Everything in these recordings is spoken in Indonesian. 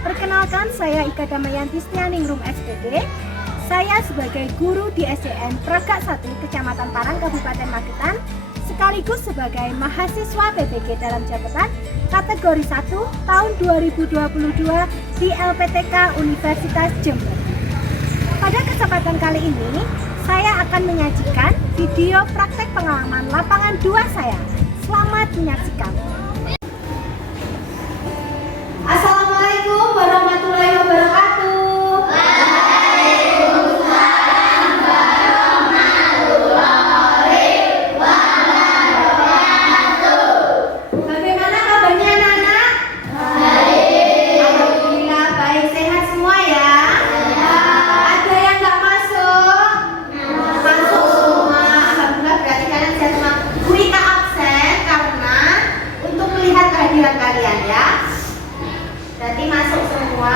Perkenalkan, saya Ika Damayanti Stianingrum SPD. Saya sebagai guru di SDN Praga 1 Kecamatan Parang, Kabupaten Magetan, sekaligus sebagai mahasiswa PPG dalam jabatan kategori 1 tahun 2022 di LPTK Universitas Jember. Pada kesempatan kali ini, saya akan menyajikan video praktek pengalaman lapangan 2 saya. Selamat menyaksikan. Assalamualaikum warahmatullahi wabarakatuh. Waalaikumsalam warahmatullahi wabarakatuh. Bagaimana kabarnya anak-anak? Baik. Alhamdulillah baik, sehat semua ya. Ada yang nggak masuk? Masuk semua. Alhamdulillah, berarti kalian sehat semua. Bu Ika absen karena untuk melihat kehadiran kalian ya. Berarti masuk semua.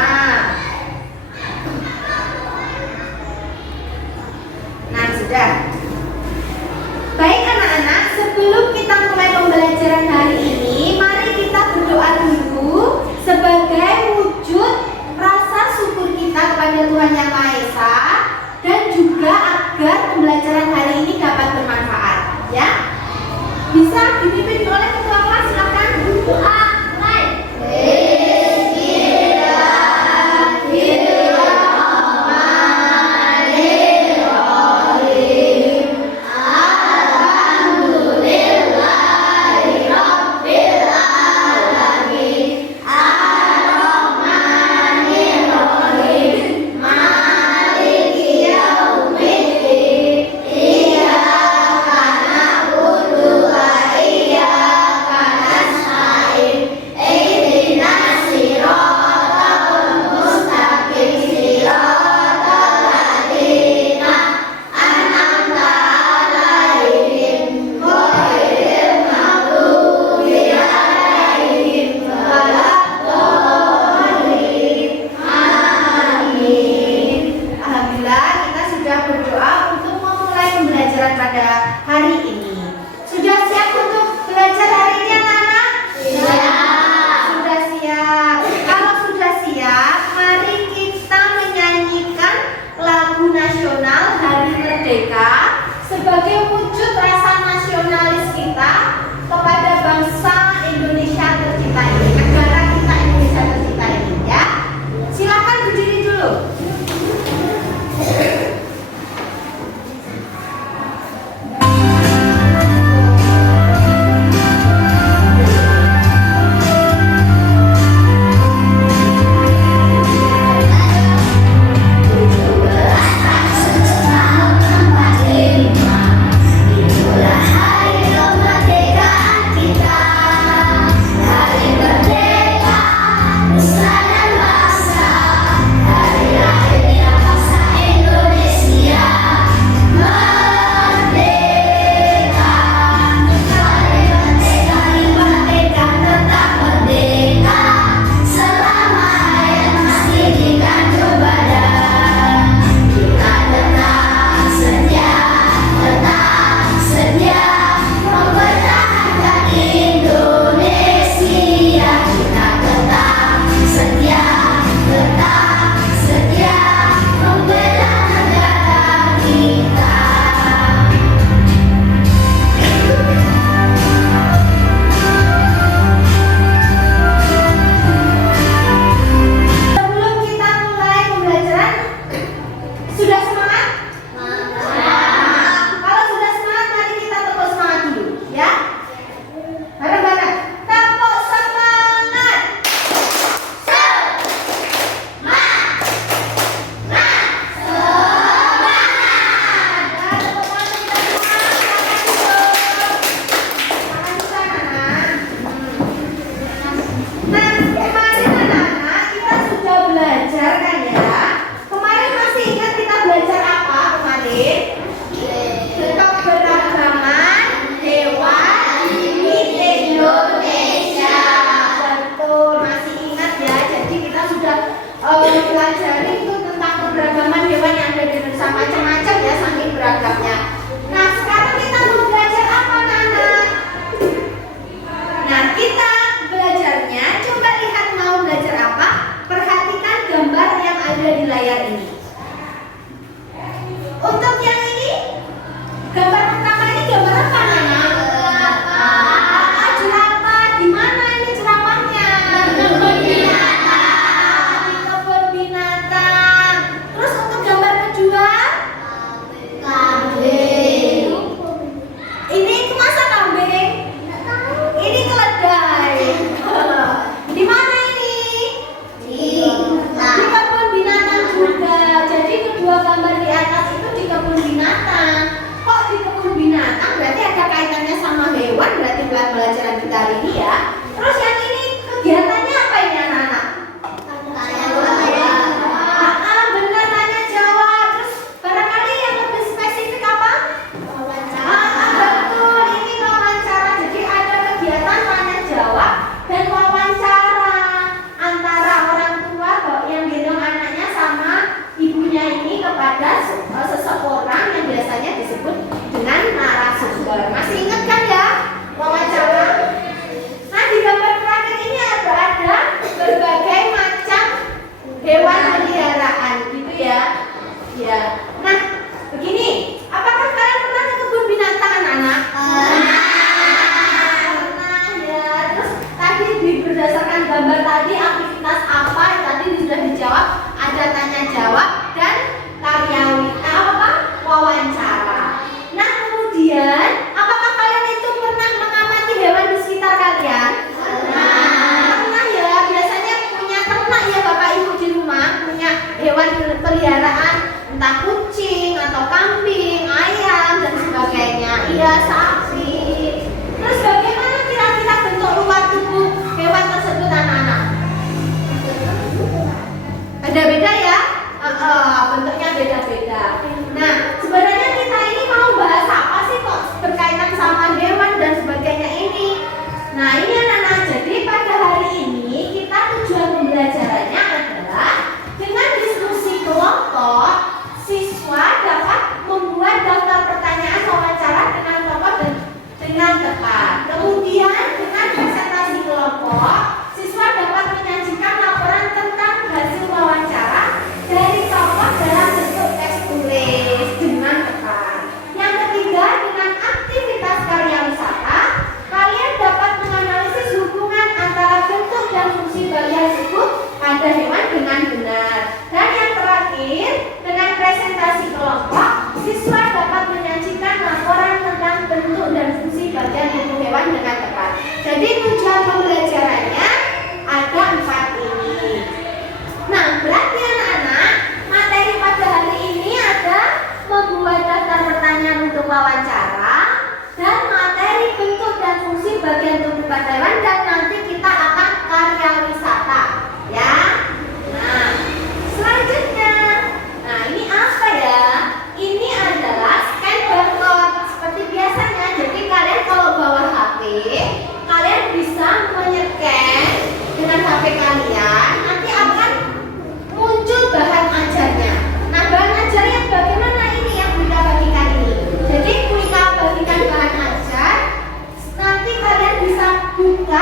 layar ini. Untuk yang ini, gambar pertama ini gambar apa, Nana? Jerapah. Di mana ini jerapahnya? Di kebun binatang. Terus untuk gambar kedua, Kambing. ini masa kambing? Ini keledai. Di mana ini? Di kebun binatang juga. Jadi kedua gambar di atas itu di kebun binatang. Kok di kebun binatang? Berarti ada kaitannya sama hewan. Berarti pelajaran kita hari ini ya. Terus yang ini kegiatannya apa ini anak-anak? Benar, tanya jawab. Terus barangkali yang lebih spesifik apa? Betul, ini wawancara. Jadi ada kegiatan tanya jawab dan wawancara antara orang tua yang gendong anaknya sama ibunya ini kepada seseorang yang biasanya disebut dengan narasumber. Masih ingat kan ya wawancara? Nah, di gambar terakhir ini ada berbagai macam hewan peliharaan gitu ya. Ya. Nah, begini, apakah kalian pernah ke kebun binatang, anak-anak? Pernah ya. Terus tadi berdasarkan gambar tadi aktivitas apa yang tadi sudah dijawab, ada tanya jawab dan wawancara. Nah, kemudian apakah kalian itu pernah mengamati hewan di sekitar kalian? Pernah ya. Biasanya punya ternak ya Bapak Ibu di rumah, punya hewan peliharaan, entah kucing atau kambing, ayam dan sebagainya. Iya, sapi. Terus bagaimana kira-kira bentuk luar tubuh hewan tersebut, anak-anak? Beda-beda ya? Bentuknya beda-beda. Nah, sebenarnya kita ini mau bahas apa sih kok berkaitan sama hewan dan sebagainya ini? Nah, ini anak-anak, jadi pada hari ini kita tujuan pembelajarannya adalah dengan diskusi kelompok, siswa dapat membuat daftar pertanyaan wawancara dengan tokoh dan dengan tepat. Kemudian dengan presentasi kelompok, siswa dapat menyajikan laporan tentang hasil wawancara dari tokoh dalam bentuk teks tulis dengan tepat. Yang ketiga, dengan aktivitas karya wisata, kalian dapat menganalisis hubungan antara bentuk dan fungsi bagian tersebut pada hewan dengan benar. Dan yang terakhir, dengan presentasi kelompok, siswa dapat menyajikan laporan tentang bentuk dan fungsi bagian tubuh hewan dengan tepat. Jadi tujuan pembelajarannya ada 4 ini. Nah, berarti anak-anak, materi pada hari ini ada membuat daftar pertanyaan untuk wawancara dan materi bentuk dan fungsi bagian tubuh pada hewan, dan nanti kita akan karya wisata ya. Nah, selanjutnya, nah ini apa ya? Ini adalah scan barcode seperti biasanya. Jadi kalian kalau bawa HP, kalian bisa menyekan dengan HP kalian, nanti akan muncul bahan ajarnya. Nah, bahan ajarnya bagaimana ini yang Bunda bagikan ini? Jadi Bunda bagikan bahan ajar, nanti kalian bisa buka,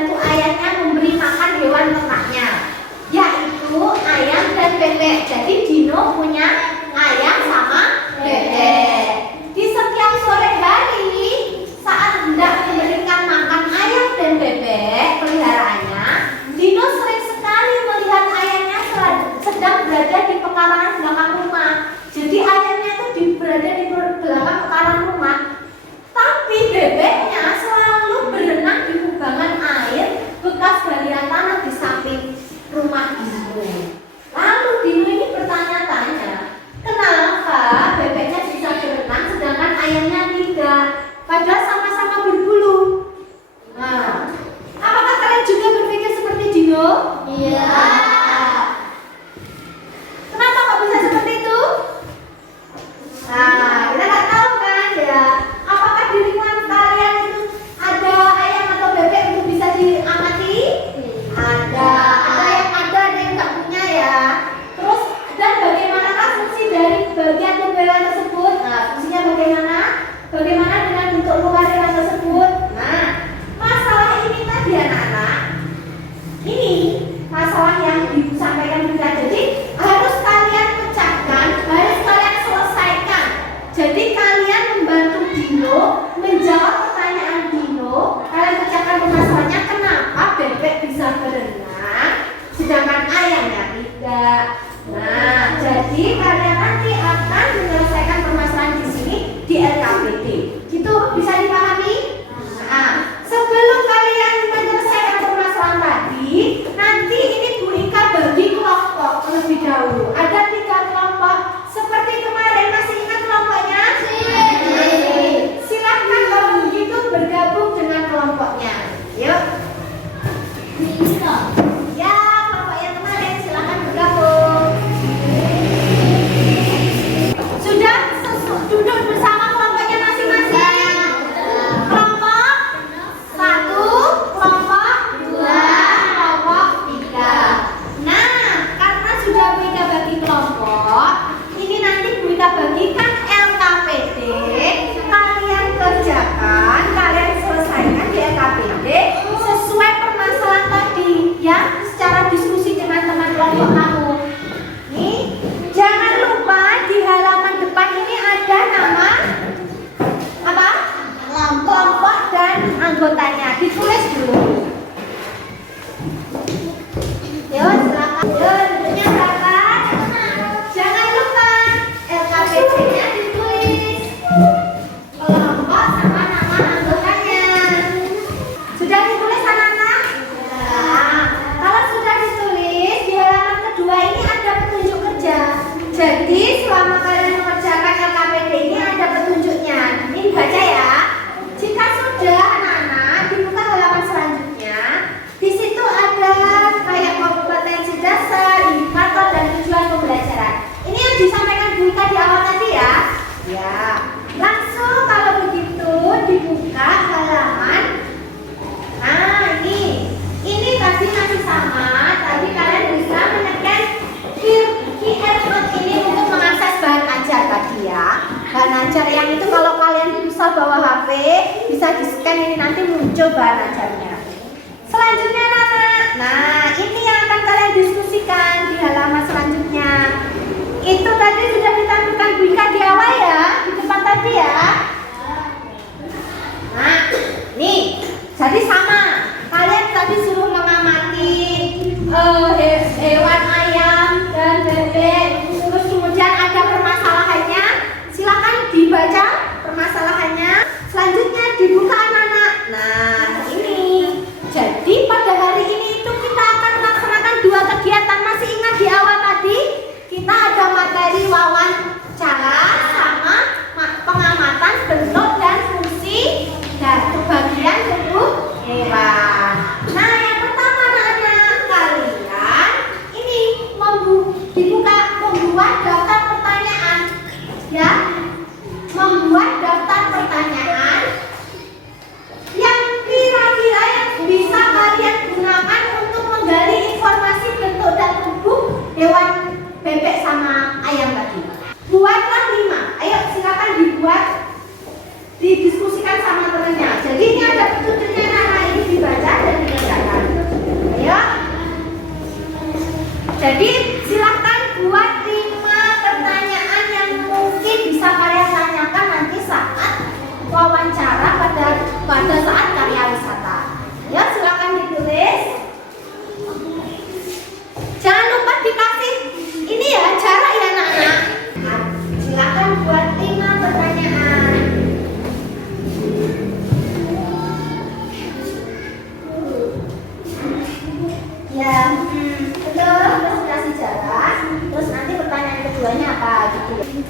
membantu ayahnya memberi makan hewan ternaknya, yaitu ayam dan bebek. Jadi Dino punya ayam sama bebek. Di setiap sore hari saat hendak memberikan makan ayam dan bebek peliharaannya, Dino sering sekali melihat ayamnya sedang berada di pekarangan belakang rumah. Jadi ayamnya itu berada di belakang pekarangan rumah, tapi bebeknya selalu berenang di kubangan air bekas galian tanah di samping rumah Dino. Lalu Dino ini bertanya-tanya, kenapa bebeknya bisa berenang sedangkan ayamnya tidak? Padahal sama-sama berbulu. Nah, apakah kalian juga berpikir seperti Dino? Iya. Kenapa kok bisa seperti itu? Nah, kita nggak tahu kan ya. Apakah di lingkungan kalian itu ada ayam atau bebek untuk bisa diamati? Ada yang ada yang nggak punya ya. Terus dan bagaimanakah fungsi dari bagian tubuh tersebut? Nah, fungsinya bagaimana? Bagaimana dengan bentuk luar hewan tersebut? Nah, masalah ini tadi anak-anak, ini masalah yang disampaikan juga. Jadi harus kalian pecahkan, harus kalian selesaikan. Jadi kalian membantu Dino menjawab pertanyaan Dino. Kalian pecahkan permasalahannya, kenapa bebek bisa berenang sedangkan ayamnya tidak. Nah, jadi kalian nanti akan menyelesaikan permasalahan di sini di LKPD. Gitu bisa dipahami? Nah, sebelum kalian menyelesaikan permasalahan tadi, nanti ini Bu Ika bagi kelompok terlebih dahulu. Ada 3 kelompok. Seperti kemarin, masih ingat kelompoknya? Silahkan kalau begitu bergabung dengan kelompoknya. Yuk. Ya, kelompok yang kemarin silahkan bergabung. Sudah duduk bersama kelompoknya masing-masing. Kelompok 1, kelompok 2, kelompok 3. Nah, karena sudah Bu Ika bagi kelompok, ini nanti Bu Ika bagikan LKPD. Kalian kerjakan, kalian selesaikan di LKPD sesuai permasalahan tadi ya, secara diskusi dengan teman kelompok kamu. Nih, jangan lupa di halaman depan ini ada nama apa? Kelompok dan anggotanya. Ditulis dulu. Yuk, silakan. Yuk, duduknya berapa? Jangan lupa LKPD-nya ditulis. Kelompok sama nama anggotanya. Sudah ditulis anak-anak? Nah, kalau sudah ditulis, di halaman kedua ini ada petunjuk kerja. Jadi selama kalian mengerjakan LKPD ini ada petunjuknya. Ini baca ya. Jika sudah anak-anak, dibuka halaman selanjutnya. Di situ ada kayak kompetensi dasar, indikator dan tujuan pembelajaran. Ini yang disampaikan Bu Ika di awal tadi ya. Ya. Langsung kalau begitu dibuka halaman. Nah, ini tadi masih sama. Tadi kalian bisa menekan QR code ini untuk mengakses bahan ajar tadi ya. Bahan ajar yang itu kalau kalian bisa bawa HP, bisa di-scan, ini nanti muncul bahan ajarnya. Selanjutnya anak-anak, nah ini yang akan kalian diskusikan di halaman selanjutnya. Itu tadi sudah ditampilkan Bu Ika di awal ya, di depan tadi ya. Nah, nih, jadi sama. Kalian tadi suruh mengamati hewan ayam dan bebek. Terus kemudian ada permasalahannya. Silakan dibaca permasalahannya. Selanjutnya dibuka anak-anak. Nah, ini. Jadi pada hari ini itu kita akan melaksanakan 2 kegiatan. Masih ingat di awal tadi? Kita ada materi wawancara sama pengamatan bentuk dan fungsi dan kebagian tubuh hewan. Ya, terus kasih jarak. Terus nanti pertanyaan keduanya apa gitu.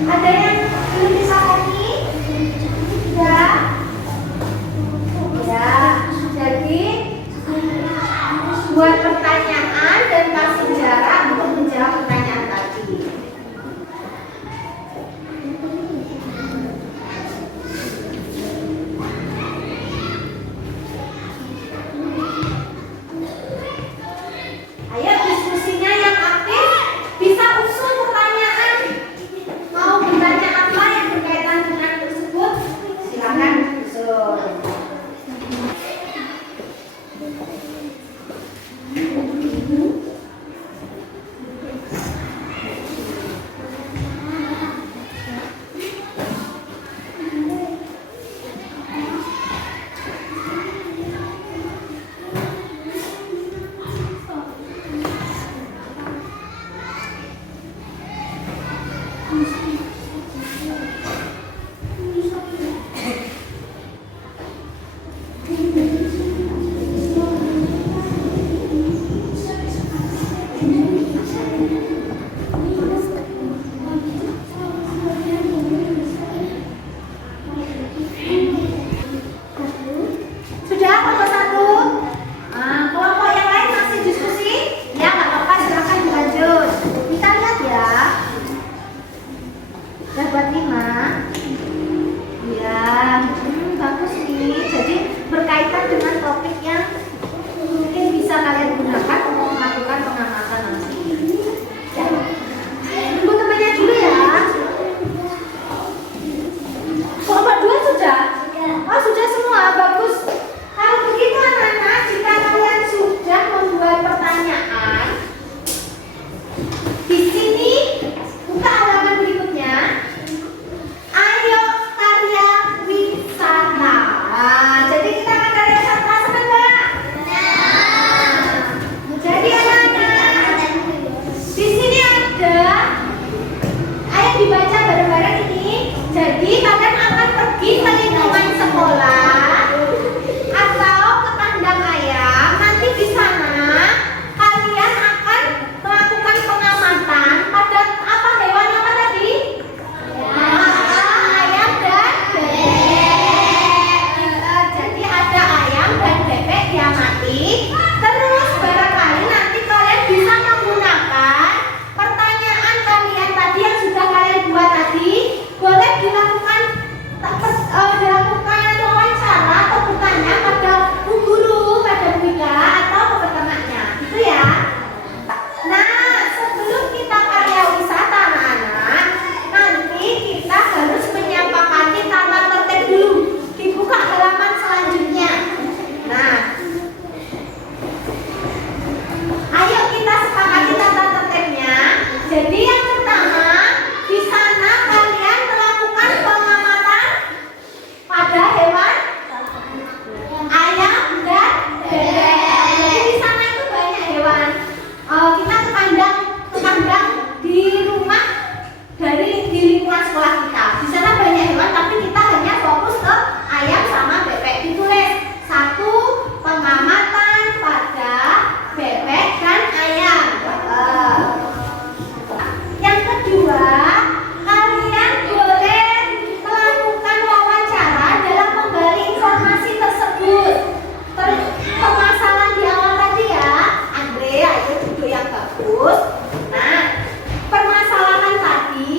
Ada yang belum bisa lagi? Ya. Ya. Jadi buat pertanyaan dan kasih jarak untuk menjawab pertanyaan tadi. Ayo diskusinya yang aktif, bisa usul pertanyaan. Mau bertanya apa yang berkaitan dengan tersebut? Silakan usul. Sudah kelompok satu? Kelompok yang lain masih diskusi? Ya nggak apa-apa, silakan dilanjut. Kita lihat ya. Dapat 5. Ya, bagus nih. Jadi berkaitan dengan topik yang mungkin bisa kalian gunakan untuk melakukan pengamatan nanti. Ya. Tunggu temannya dulu ya. Kelompok 2 sudah? Oh sudah semua, bagus. Kalau begitu anak-anak, jika kalian sudah membuat pertanyaan, di sini buka halaman berikutnya. Ayo karya wisata. Jadi kita akan karya wisata, senang nggak? Jadi anak-anak, di sini ada. Ayo dibaca bareng-bareng ini. Jadi kalian akan pergi ke lingkungan sekolah atau ke kandang ayam. Nanti di sana kalian akan melakukan pengamatan pada apa, hewan apa tadi? Ayam dan bebek. Jadi ada ayam dan bebek diamati. Terus barangkali nanti kalian bisa menggunakan pertanyaan kalian tadi yang sudah kalian buat tadi. Boleh dilakukan wawancara atau bertanya pada bu guru, pada Bu Ika atau ke peternaknya, gitu ya. Nah, sebelum kita karya wisata anak-anak, nanti kita harus menyepakati tata tertib dulu. Dibuka halaman selanjutnya. Nah, ayo kita sepakati tata tertibnya. Jadi yang pertama, di sana kalian melakukan pengamatan pada hewan ayam dan bebek. Jadi di sana itu banyak hewan. Kita ke kandang di rumah di lingkungan sekolah kita. Di sana banyak hewan, tapi kita hanya fokus ke ayam sama bebek. Ditulis 1 pengamatan pada bebek dan ayam. Yang kedua, kalian boleh melakukan wawancara dalam menggali informasi tersebut. Permasalahan di awal tadi ya, Andre, ayo duduk yang bagus. Nah, permasalahan tadi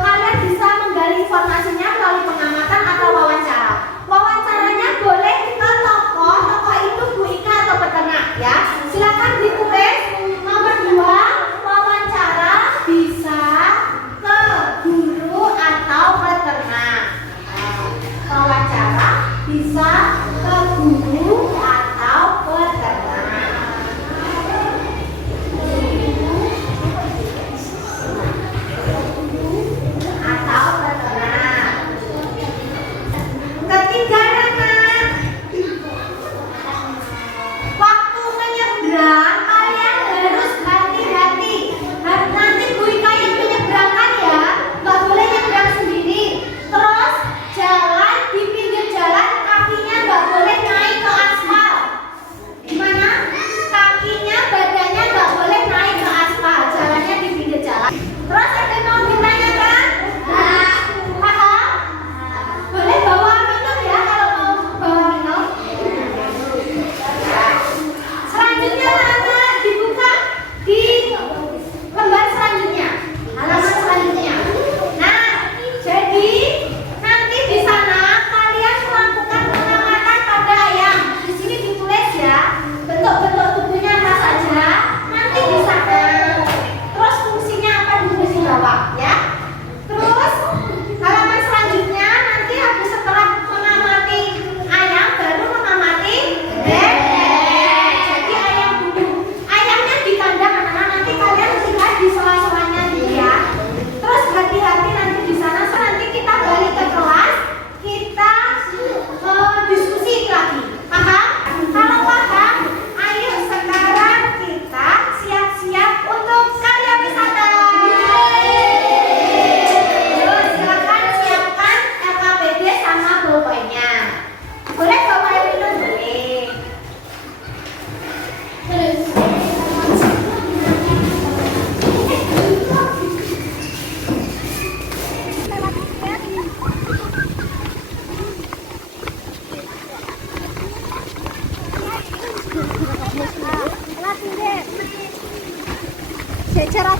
kalian bisa menggali informasinya melalui pengamatan atau wawancara. Wawancaranya boleh ke tokoh itu Bu Ika atau peternak ya. Silakan ditulis. Nomor 2, wawancara bisa ke guru atau peternak. Wawancara bisa ke guru atau peternak. Atau peternak. Ketiga anak,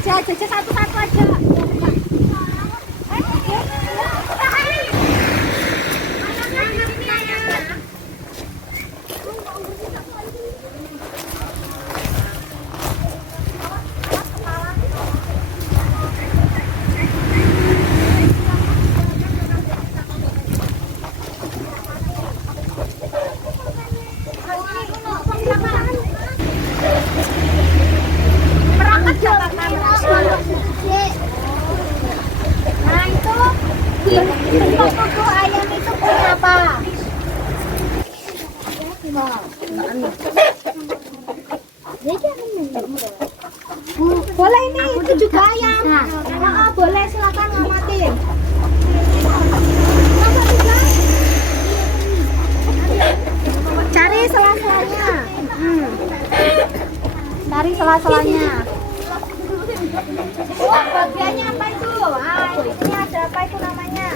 aja, jajan satu-satu aja. Perangkat dapat nah itu bentuk tubuh ayam itu punya apa? Boleh ini, itu juga ayam. Boleh, silakan ngamatin. Cari sela-selanya. Cari sela-selanya. Oh, bagiannya apa itu? Ah, ini ada apa itu namanya?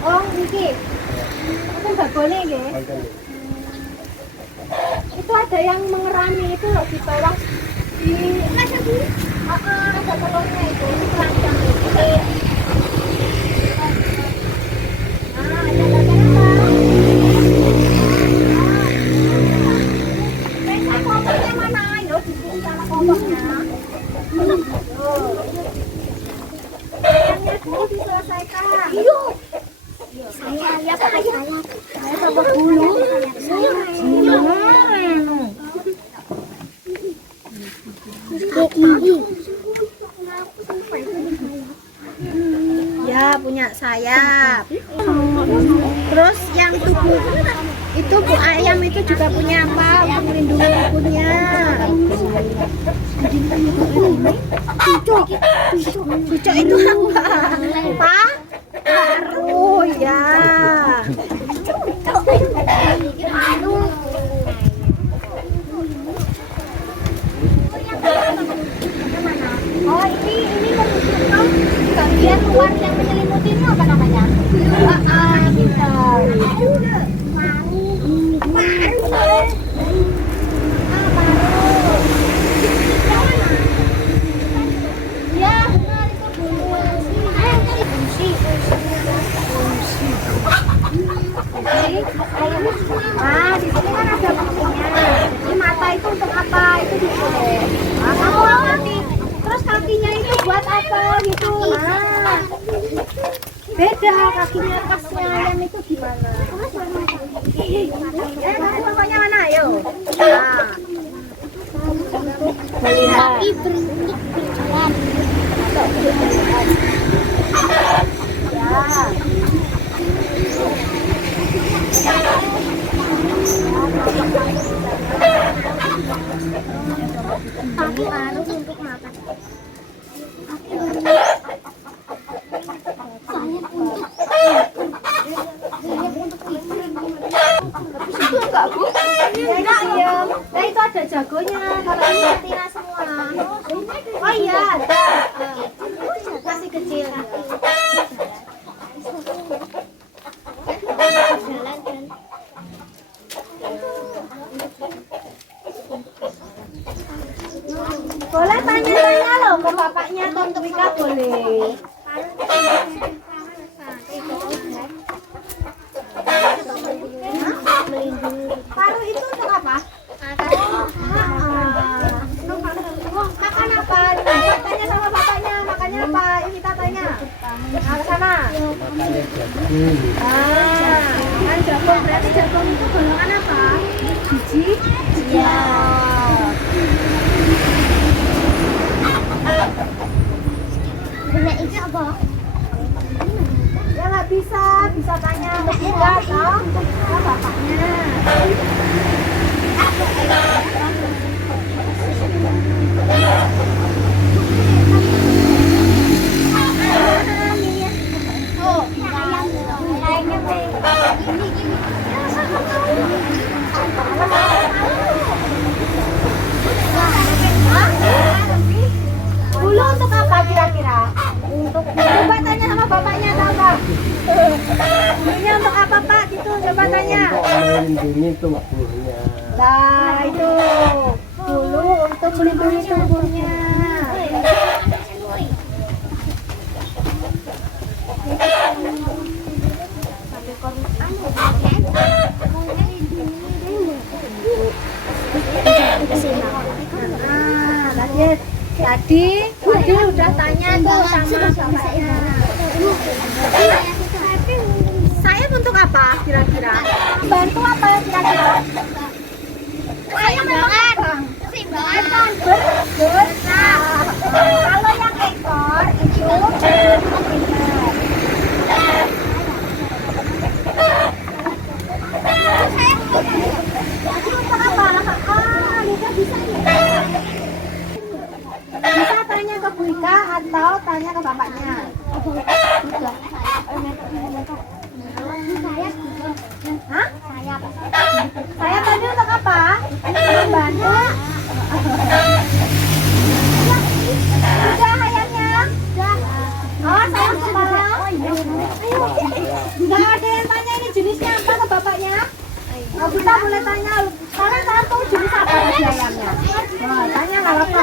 Oh, Niki. Itu nggak boleh, ya? Itu ada yang mengerami itu loh di bawah di ada telurnya itu keranjang itu. Nah, ada bagian apa? Kompoknya mana? Ayo dibungkus sama kompoknya. Ayamnya dulu diselesaikan. Yuk. Saya coba dulu. Ya, punya sayap. Terus yang tubuh itu bu ayam itu juga punya apa untuk melindungi tubuhnya? Cucuk itu apa? Paru ya. Oh, ini menunjukkan bagian luar yang menyelimuti ini apa namanya? Ya, benar itu nah, di sini kan ada bumbunya. Ini mata itu untuk apa? Itu diboleh. Nah, kamu nanti. Terus kakinya itu buat apa gitu? Nah, beda kakinya khasnya ayam itu gimana? Kamu bapaknya mana? Ayo. Nah, Kaki berbentuk berjalan. ya. Kaki baru untuk makan. Sayap untuk Itu enggak bu? Ya ini ayam. Nah itu ada jagonya. Kalau ini betina semua. Oh iya ada. Masih kecil. jalan kan. Boleh tanya-tanya loh ke bapaknya Tom Wika boleh. Paru itu untuk apa? Makan apa? Tanya sama bapaknya, makannya apa? Yuk kita tanya. Nah, ke sana. Kan jagung, berarti jagung itu golongan apa? Biji? Ya. Benar itu apa? Ya nggak bisa tanya ke kita atau ke bapaknya. Oh, ayam. Bulunya untuk apa Pak? Gitu coba tanya. Untuk melindungi tubuhnya. Nah itu bulu untuk melindungi tubuhnya. Nah, lanjut. Tadi Bude udah tanya tuh sama bapaknya. Saya untuk apa kira-kira? Bantu apa ya kira-kira? Saya memang seimbangan bergerak. Kalau yang ekor itu untuk apa? Lika bisa nih. Bisa tanya ke Bu Ika atau tanya ke bapaknya. Hah? Saya tadi untuk apa? Membantu. Sudah ayamnya? Oh, saya kepala. Nggak ada yang tanya ini jenisnya apa ke bapaknya? Oh, kita boleh tanya. Sekarang saya tahu jenis apa di ayamnya. Wah, tanya nggak apa-apa.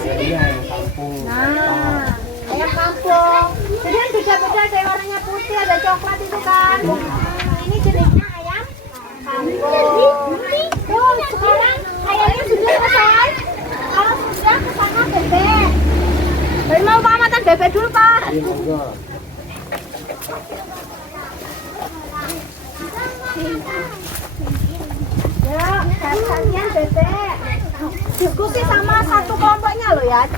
Ayamnya yang kampung. Nah, ayam kampung. Jadi yang beda-beda ada yang warnanya putih, ada coklat itu kan. Ini jenisnya ayam kampung. Tuh, sekarang ayamnya sudah selesai. Kalau sudah kesana bebek. Bari mau pengamatan bebek dulu Pak. Iya, monggo. Ya, kalian bebek. Diskusi sama satu kelompoknya loh ya.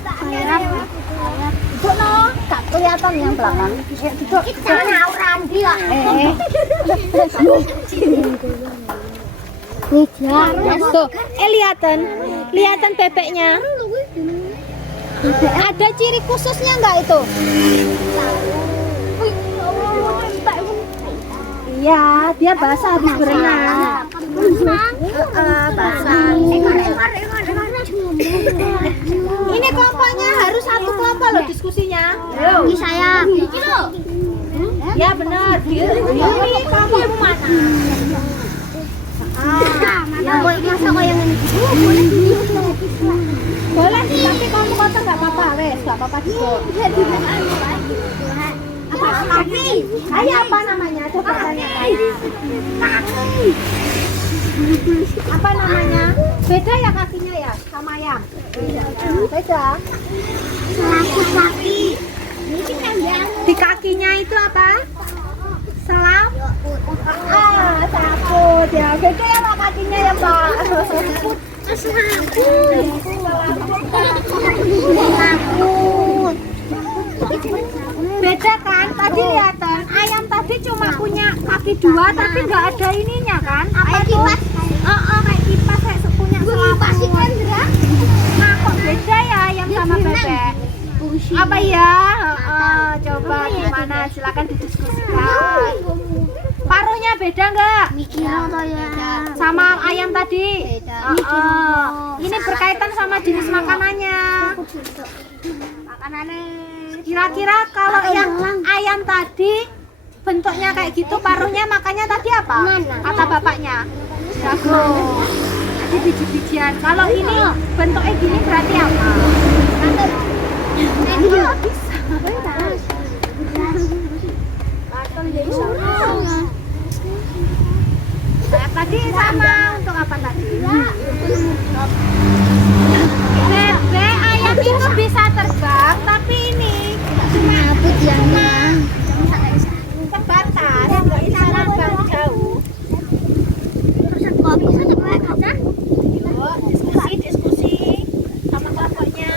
Duduk no, gak kelihatan yang belakang. Duduk. Jangan Randi ya. Tuh, lihatan bebeknya. Ada ciri khususnya nggak itu? Iya, dia basah habis berenang. Basah. Ini kelompoknya harus satu kelompok loh diskusinya. Ini saya. Ya benar. Ini kamu ibu mana? Masa kok yang ini? Boleh, tapi kamu kotor nggak apa-apa, wes nggak apa-apa juga. Ayam apa namanya? Coba tanya. Apa namanya? Beda ya kakinya ya sama ayam? Beda. Selaput kaki. Di kakinya itu apa? Selam? Saput ya. Beda ya Pak kakinya ya Pak. Selaput. Beda kan? Tadi lihatan ayam tadi cuma punya kaki dua tapi nggak ada ininya kan? Apa Kayak tuh? kipas. Kayak kipas kayak punya selaput. Nah kok beda ya ayam sama bebek? Apa ya? Coba gimana? Silakan didiskusikan. Paruhnya beda nggak? Mikir apa ya? Sama ayam tadi? Beda. Ini berkaitan sama jenis makanannya. Makanannya. Kira-kira kalau yang ayam tadi bentuknya kayak gitu, paruhnya makannya tadi apa? Mana? Kata bapaknya. Jagung. Jadi biji-bijian. Kalau ini bentuknya gini berarti apa? Nggak bisa. Nah, tadi sama untuk apa tadi? Bebek ayam itu bisa terbang, tapi ini cuma terbatas, nggak bisa terbang jauh. Kok bisa terbang kaca? Diskusi sama kelompoknya.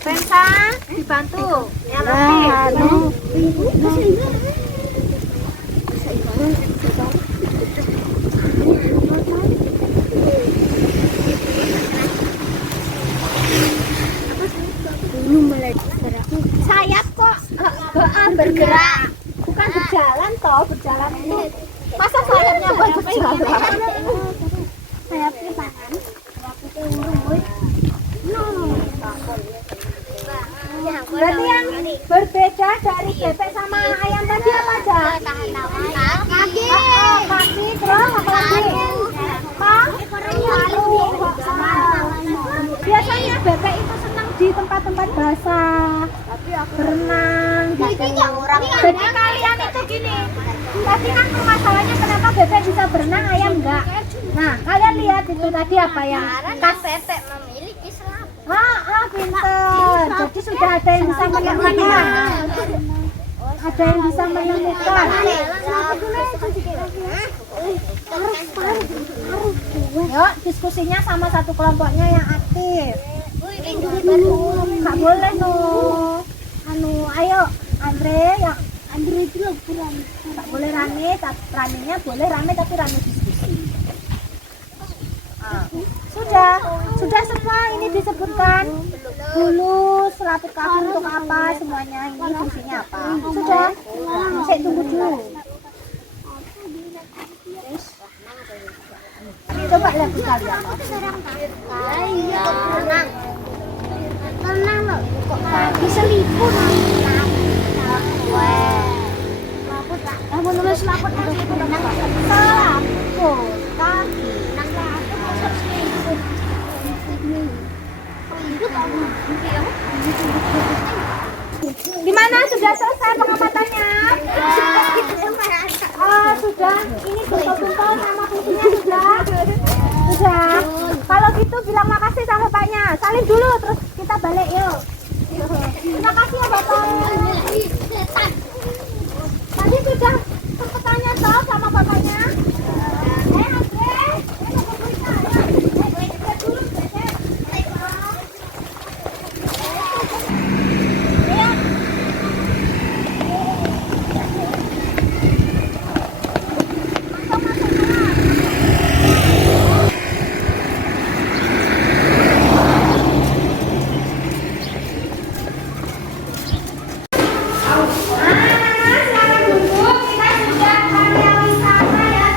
Pensa dibantu yang lebih. Sayap kok bergerak, bukan berjalan toh, berjalan itu masa sayapnya buat berjalan? Sayapnya tangan. Berarti yang berbeda dari bebek sama ayam tadi apa aja? Kaki. Kaki, terus apa lagi? Biasanya bebek itu senang di tempat-tempat basah, berenang. Jadi kalian itu gini, tadi kan permasalahannya kenapa bebek bisa berenang, ayam enggak? Nah, kalian lihat itu tadi apa yang Bebek memiliki selaput. pinter. Jadi sudah ada yang bisa menemukan. Ada yang bisa menemukan. Yuk, diskusinya sama satu kelompoknya yang aktif. Nggak boleh no. Ayo, Andre yang itu kurang. nggak boleh rame, tapi ramenya boleh rame tapi rame diskusi. Sudah semua ini disebutkan dulu selaput kaki untuk apa semuanya, ini fungsinya apa? Sudah, saya tunggu dulu. Coba lihat kalian. Tenang loh, kok kaki seliput. Mau nulis selaput kaki itu Selaput kaki. Gimana, sudah selesai pengamatannya? Sudah. Ini botol-botol sama fungsinya sudah. Kalau gitu bilang makasih sama bapaknya. Salim dulu terus kita balik yuk. Terima kasih ya bapak. Tadi sudah sempat tanya toh sama bapaknya. Silakan duduk, kita sudah karya wisata ya.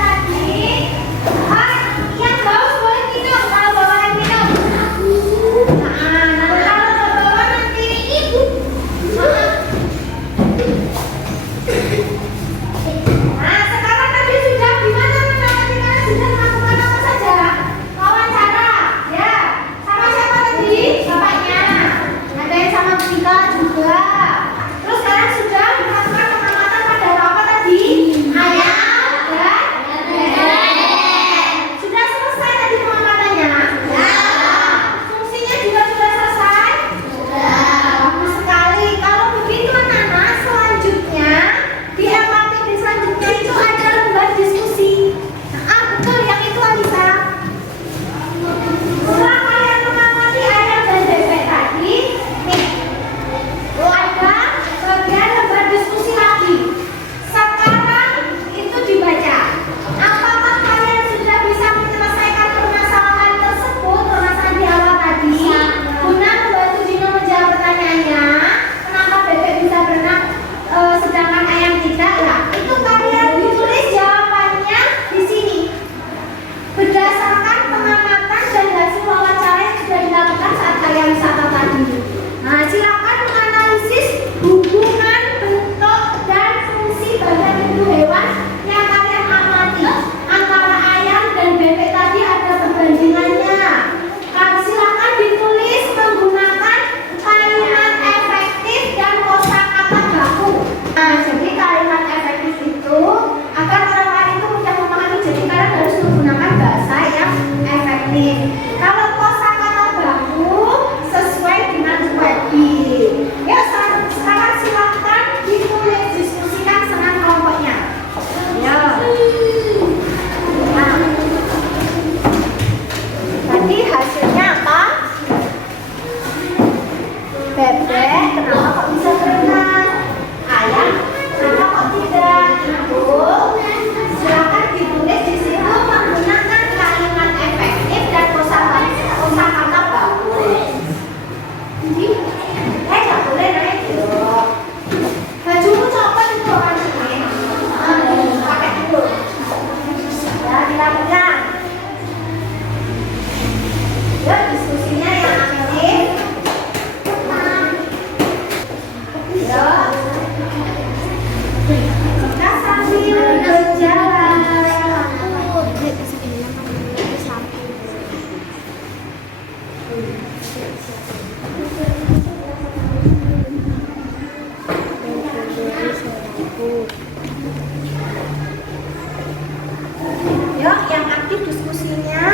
lagi diskusinya.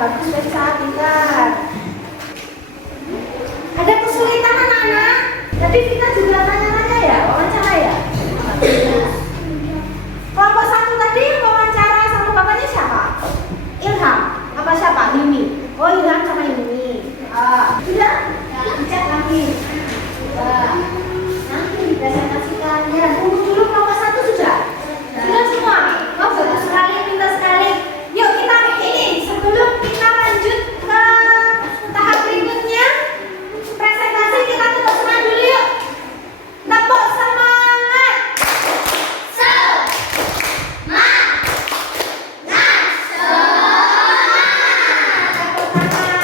Bagus, Reza, pintar. Ada kesulitan anak-anak? Tadi kita juga tanya-tanya ya, wawancara ya? Kelompok satu tadi wawancara sama bapaknya siapa? Ilham. Apa siapa? Mimi. Oh, Ilham sama Mimi. Sudah? Dicek lagi. Nanti dipresentasikan. Ya, tunggu dulu kelompok satu sudah? Sudah semua? Oh, bagus sekali, pintar sekali. Yuk kita ini sebelum kita lanjut ke tahap berikutnya, presentasi kita tepuk semangat dulu yuk. Tepuk semangat. Tepuk tangan.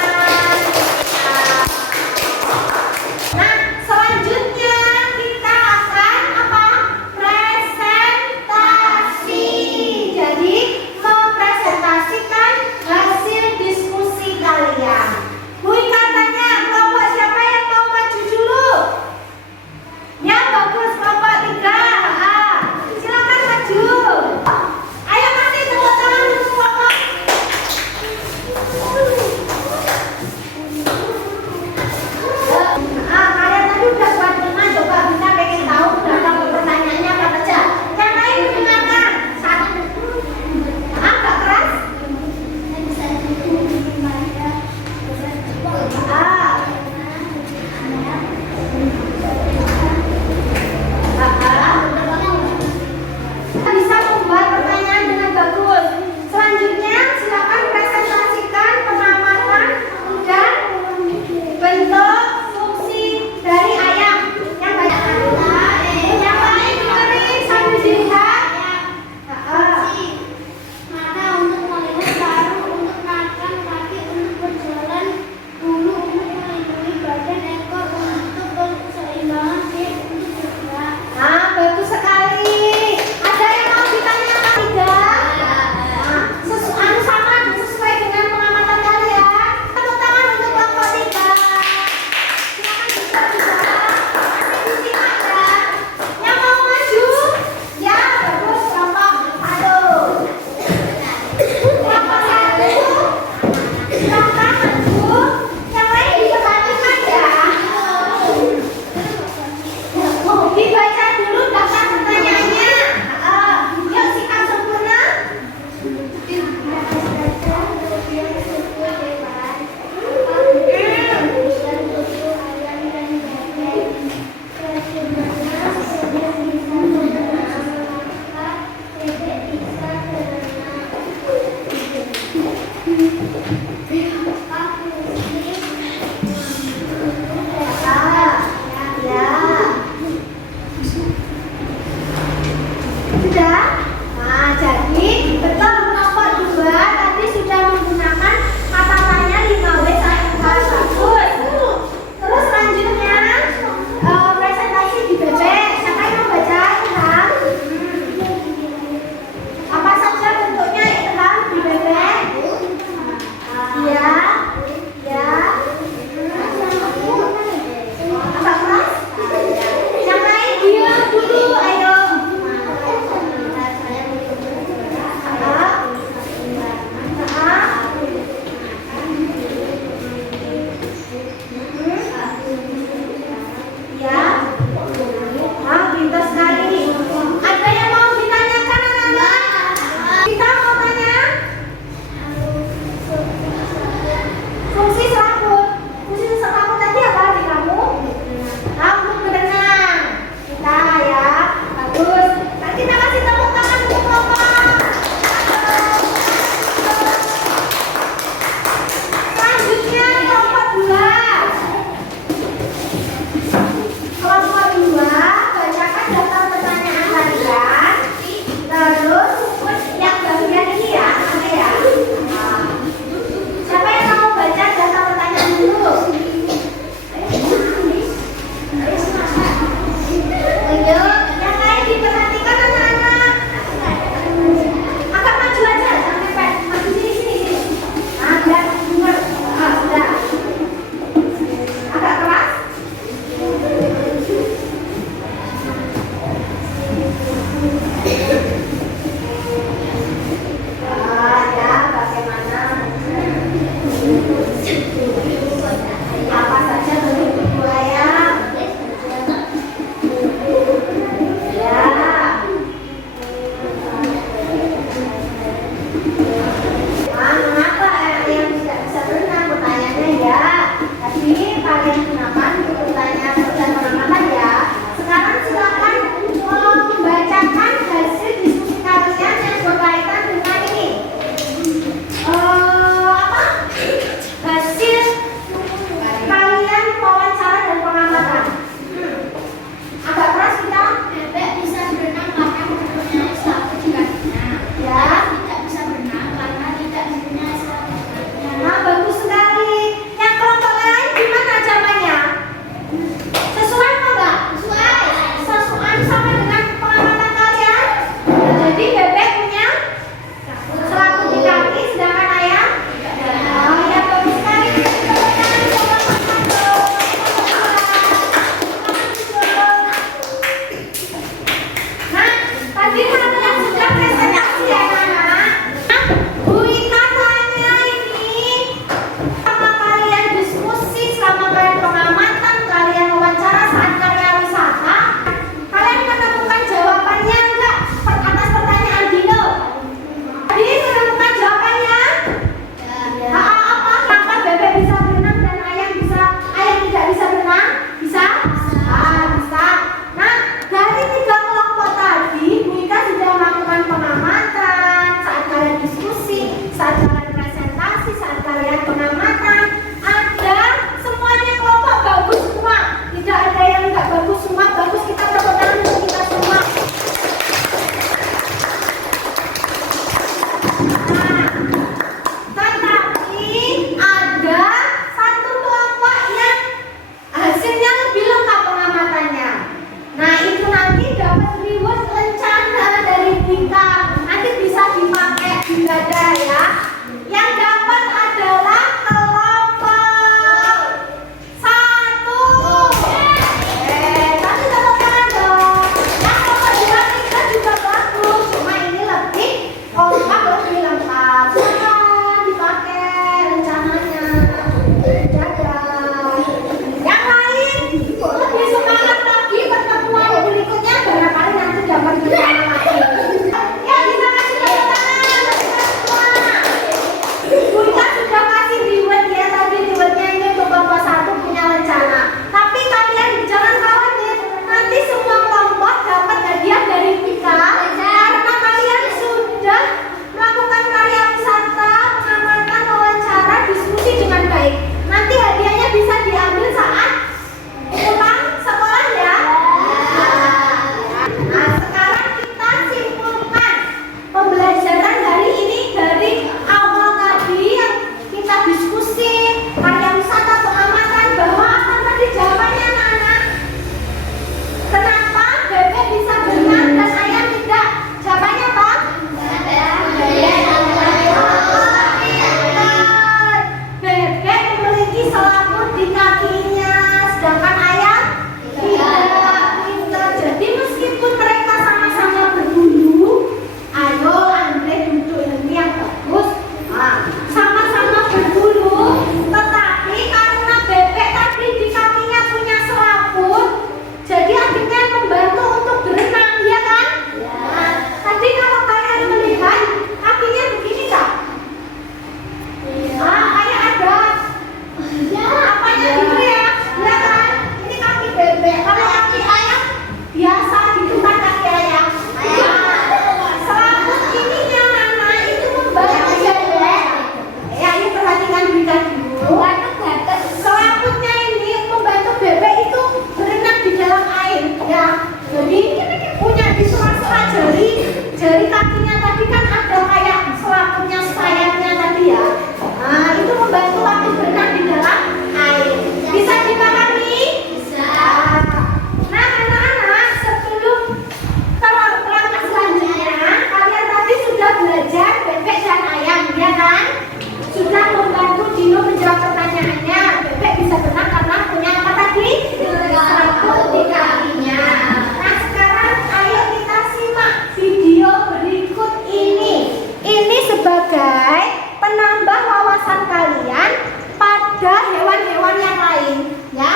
sebagai penambah wawasan kalian pada hewan-hewan yang lain, ya.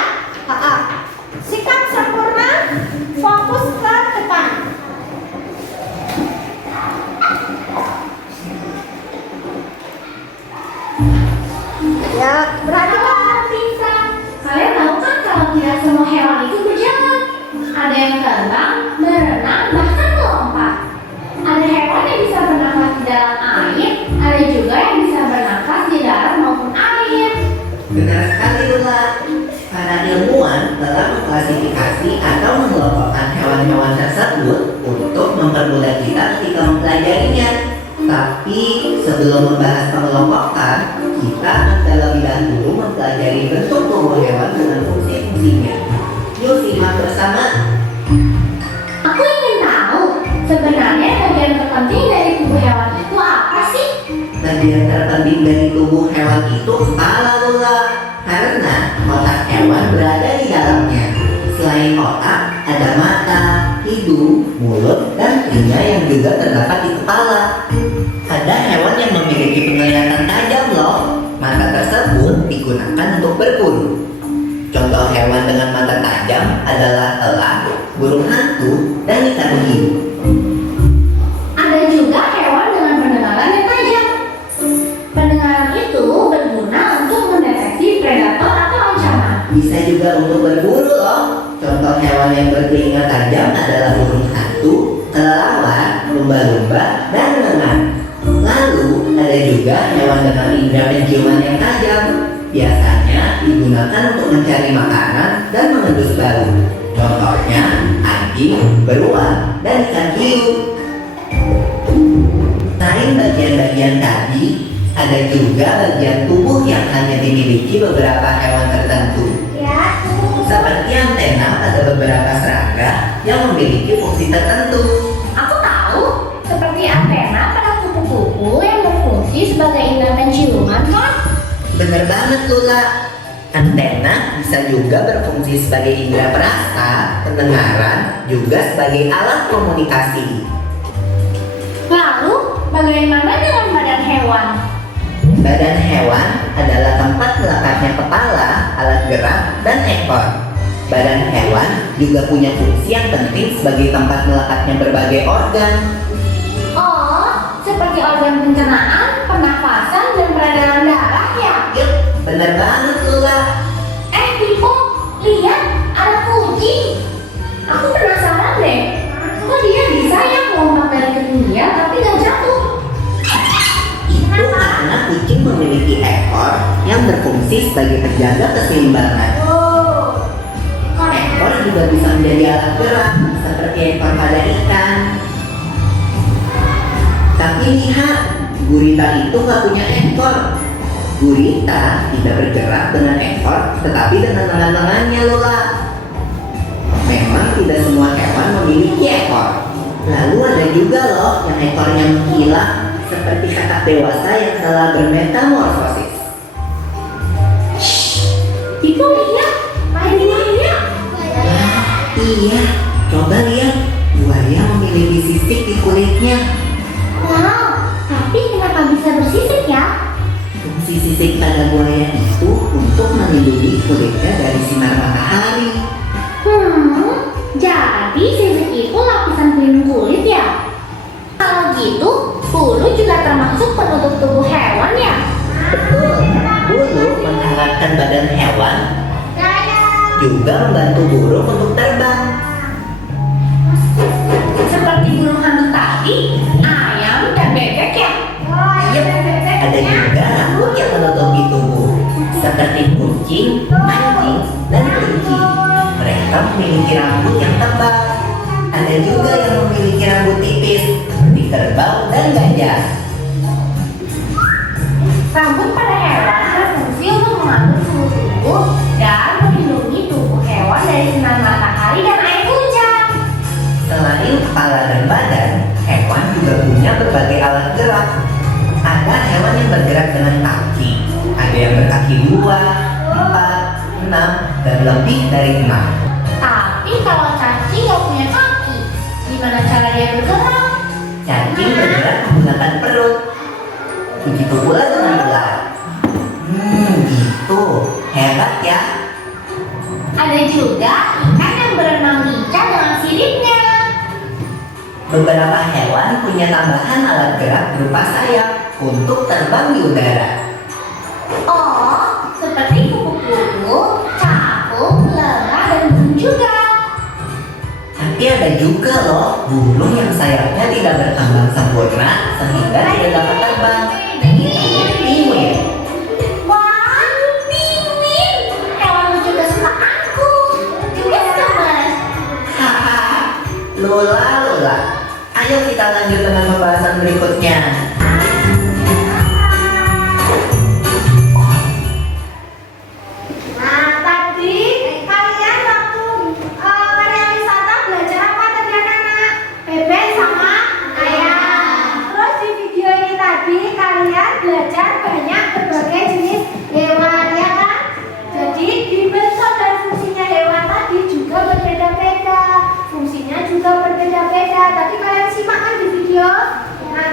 Sikap sempurna, fokus ke depan. Ya, perhatikan bisa. Kalian tahu kan kalau tidak semua hewan itu berjalan? Ada yang terbang, berenang, bahkan melompat. Ada hewan yang bisa bernafas di dalam air, ada juga yang bisa bernafas di darat maupun air. Benar sekali Lula. Para ilmuwan telah mengklasifikasi atau mengelompokkan hewan-hewan tersebut untuk mempermudah kita ketika mempelajarinya. Tapi sebelum membahas pengelompokan, kita akan terlebih dahulu mempelajari bentuk tubuh hewan dengan fungsi-fungsinya. Yuk simak bersama. Aku ingin tahu, sebenarnya bagian terpenting dari tubuh hewan itu apa sih? Bagian terpenting dari tubuh hewan itu kepala Lula. Karena otak hewan berada di dalamnya. Selain otak, ada mata, hidung, mulut, dan telinga yang juga terdapat di kepala. Ada hewan yang memiliki penglihatan tajam loh. Mata tersebut digunakan untuk berburu. Contoh hewan dengan mata tajam adalah elang, burung hantu, dan ikan hiu. Ada juga hewan dengan pendengaran yang tajam. Pendengaran itu berguna untuk mendeteksi predator atau ancaman. Bisa juga untuk berburu loh. Contoh hewan yang bertelinga tajam adalah burung hantu, kelelawar, lumba-lumba, dan lengan. Lalu ada juga hewan dengan indera penciuman yang tajam. Biasanya digunakan untuk mencari makanan dan mengendus bau. Contohnya anjing, beruang, dan ikan hiu. Selain bagian-bagian tadi, ada juga bagian tubuh yang hanya dimiliki beberapa hewan tertentu. Ya, Seperti antena pada beberapa serangga yang memiliki fungsi tertentu. Aku tahu, seperti antena pada kupu-kupu yang berfungsi sebagai indera penciuman kan? Bener banget Lula. Antena bisa juga berfungsi sebagai indera perasa, pendengaran, juga sebagai alat komunikasi. Lalu, bagaimana dengan badan hewan? Badan hewan adalah tempat melekatnya kepala, alat gerak, dan ekor. Badan hewan juga punya fungsi yang penting sebagai tempat melekatnya berbagai organ. Oh, seperti organ pencernaan, pernafasan, dan peredaran darah ya? Yup, bener banget Lula. Pipo, lihat, ada kucing. Aku penasaran deh, kok dia bisa ya melompat dari ketinggian tapi gak jatuh? Itu karena kucing memiliki ekor yang berfungsi sebagai penjaga keseimbangan. Ekor juga bisa menjadi alat gerak seperti ekor pada ikan. Tapi lihat, gurita itu nggak punya ekor. Gurita tidak bergerak dengan ekor, tetapi dengan lengan-lengannya Lola. Memang tidak semua hewan memiliki ekor. Lalu ada juga loh yang ekornya mengkilat, seperti kakak dewasa yang telah bermetamorfosis. Pipo, lihat, ada buaya. Iya, coba lihat. Buaya memiliki sisik di kulitnya. Wow, tapi kenapa bisa bersisik ya? Fungsi sisik pada buaya itu untuk melindungi kulitnya dari sinar matahari. Jadi sisik itu lapisan pelindung kulit ya? Kalau gitu, bulu juga termasuk penutup tubuh hewan ya? Betul, bulu menghangatkan badan hewan, juga membantu burung untuk terbang. Seperti burung hantu tadi, ayam, dan bebek ya? Yep, ada juga rambut yang menutupi tubuh, seperti kucing, anjing, dan kelinci. Mereka memiliki rambut yang tebal. Ada juga yang memiliki rambut tipis, seperti kerbau dan gajah. Rambut pada hewan berfungsi untuk mengatur suhu tubuh dan melindungi tubuh hewan dari sinar matahari dan air hujan. Selain kepala dan badan, hewan juga punya berbagai alat gerak. Ada hewan yang bergerak dengan kaki, ada yang berkaki 2, 4, 6, dan lebih dari 6. Tapi kalau cacing nggak punya kaki, gimana cara dia bergerak? Cacing bergerak menggunakan perut. Begitu pula dengan ular. Gitu. Hebat ya. Ada juga ikan yang berenang lincah dengan siripnya. Beberapa hewan punya tambahan alat gerak berupa sayap untuk terbang di udara. Oh, seperti kupu-kupu, capung, lengah, dan burung juga. Tapi ada juga loh burung yang sayapnya tidak berkembang sempurna sehingga tidak dapat terbang. Itu penguin. Wah, penguin. Hewan lucu kesukaanku. Juga gemes. Haha, Lula. Ayo kita lanjut dengan pembahasan berikutnya. Nah, tadi kalian waktu karya wisata belajar apa tadi anak-anak? Bebek sama ayam. Terus di video ini tadi kalian belajar banyak berbagai jenis hewan, ya kan? Jadi di bentuk dan fungsinya hewan tadi juga berbeda-beda. Fungsinya juga berbeda-beda. Tadi kalian simak kan di video? Nah,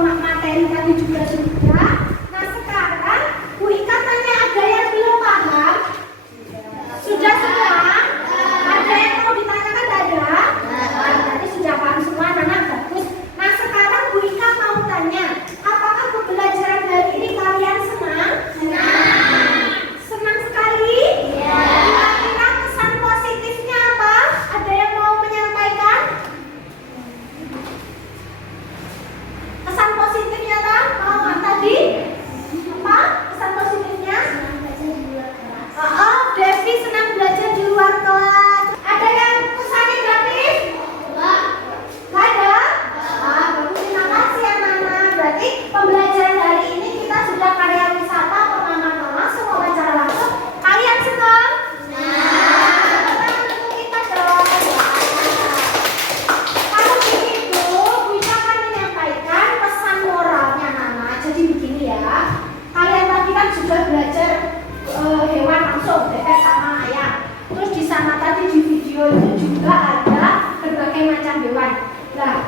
materi tadi juga sudah. Nah sekarang Bu Ika tanya, ada yang belum paham? Sudah semua? Ada yang mau ditanyakan? Ada? Tadi sudah paham semua, anak bagus. Nah sekarang Bu Ika mau tanya, apakah pembelajaran hari ini kalian senang? Senang sekali? Kira-kira kesan positifnya apa? Ada yang mau menyampaikan? Kesan positifnya apa? Tadi? Apa? Kesan positifnya? Devi senang belajar di luar kelas. Ada yang kesan negatif? Nggak ada? Bagus, terima kasih anak-anak. Berarti pembelajaran hari ini kita sudah karya wisata, pengalaman semua wawancara langsung. Kalian senang? Kita dong. Kalau begitu, Bu Ika akan menyampaikan pesan moralnya Nana. Jadi begini ya, kalian tadi kan sudah belajar hewan langsung, bebek sama ayam. Terus di sana tadi di video itu juga ada berbagai macam hewan. Nah,